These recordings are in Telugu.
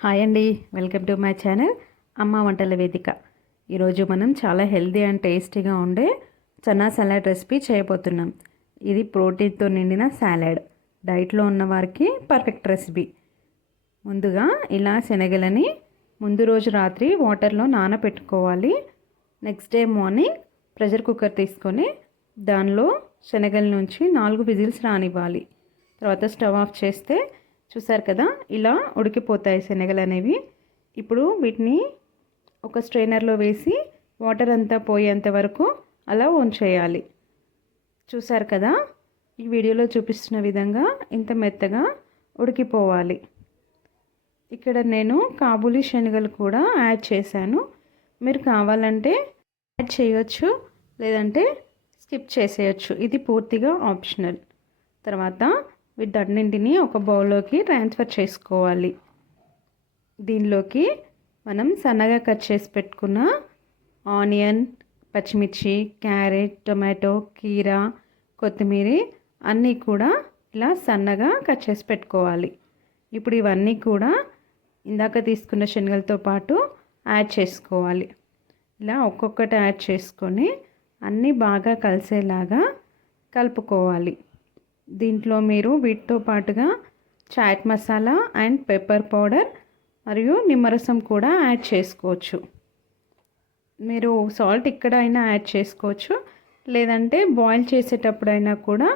హాయ్ అండి, వెల్కమ్ టు మై ఛానల్ అమ్మ వంటల వేదిక. ఈరోజు మనం చాలా హెల్తీ అండ్ టేస్టీగా ఉండే చనా సలాడ్ రెసిపీ చేయబోతున్నాం. ఇది ప్రోటీన్తో నిండిన సాలాడ్, డైట్లో ఉన్న వారికి పర్ఫెక్ట్ రెసిపీ. ముందుగా ఇలా శనగలని ముందు రోజు రాత్రి వాటర్లో నానబెట్టుకోవాలి. Next day morning pressure cooker తీసుకొని దానిలో శనగల నుంచి 4 విజిల్స్ రానివ్వాలి. తర్వాత స్టవ్ ఆఫ్ చేస్తే చూసారు కదా, ఇలా ఉడికిపోతాయి శనగలు అనేవి. ఇప్పుడు వీటిని ఒక స్ట్రైనర్లో వేసి వాటర్ అంతా పోయేంత వరకు అలా ఉంచేయాలి. చూసారు కదా, ఈ వీడియోలో చూపిస్తున్న విధంగా ఇంత మెత్తగా ఉడికిపోవాలి. ఇక్కడ నేను కాబూలీ శనగలు కూడా యాడ్ చేశాను. మీరు కావాలంటే యాడ్ చేయొచ్చు, లేదంటే స్కిప్ చేసేయచ్చు. ఇది పూర్తిగా ఆప్షనల్. తర్వాత వీటన్నింటిని ఒక బౌల్లోకి ట్రాన్స్ఫర్ చేసుకోవాలి. దీనిలోకి మనం సన్నగా కట్ చేసి పెట్టుకున్న ఆనియన్, పచ్చిమిర్చి, క్యారెట్, టొమాటో, కీరా, కొత్తిమీర అన్నీ కూడా ఇలా సన్నగా కట్ చేసి పెట్టుకోవాలి. ఇప్పుడు ఇవన్నీ కూడా ఇందాక తీసుకున్న శనగలతో పాటు యాడ్ చేసుకోవాలి. ఇలా ఒక్కొక్కటి యాడ్ చేసుకొని అన్నీ బాగా కలిసేలాగా కలుపుకోవాలి. దీంట్లో మీరు వీటితో పాటుగా chaat masala and pepper powder మరియు నిమ్మరసం కూడా యాడ్ చేసుకోవచ్చు. మీరు సాల్ట్ ఇక్కడైనా యాడ్ చేసుకోవచ్చు, లేదంటే బాయిల్ చేసేటప్పుడైనా కూడా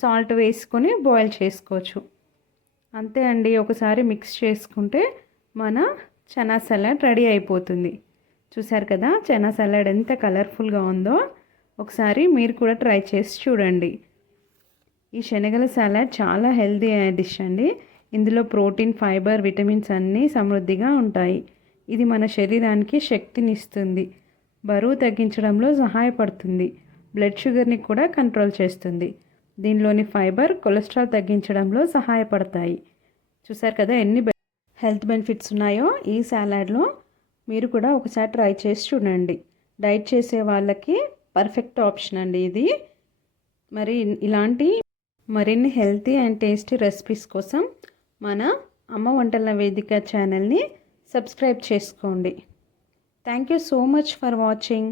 సాల్ట్ వేసుకొని బాయిల్ చేసుకోవచ్చు. అంతే అండి, ఒకసారి మిక్స్ చేసుకుంటే మన చనా సలాడ్ రెడీ అయిపోతుంది. చూసారు కదా, చనా సలాడ్ ఎంత కలర్ఫుల్గా ఉందో. ఒకసారి మీరు కూడా ట్రై చేసి చూడండి. ఈ శనగల సలాడ్ చాలా హెల్తీ డిష్ అండి. ఇందులో ప్రోటీన్, ఫైబర్, విటమిన్స్ అన్నీ సమృద్ధిగా ఉంటాయి. ఇది మన శరీరానికి శక్తినిస్తుంది, బరువు తగ్గించడంలో సహాయపడుతుంది, బ్లడ్ షుగర్ని కూడా కంట్రోల్ చేస్తుంది. దీనిలోని ఫైబర్ కొలెస్ట్రాల్ తగ్గించడంలో సహాయపడతాయి. చూసారు కదా ఎన్ని హెల్త్ బెనిఫిట్స్ ఉన్నాయో ఈ సలాడ్లో. మీరు కూడా ఒకసారి ట్రై చేసి చూడండి. డైట్ చేసే వాళ్ళకి పర్ఫెక్ట్ ఆప్షన్ అండి ఇది. మరి ఇలాంటి మరిన్ని హెల్తీ అండ్ టేస్టీ రెసిపీస్ కోసం మన అమ్మ వంటల వేదిక ఛానల్ని సబ్స్క్రైబ్ చేసుకోండి. Thank you so much for watching.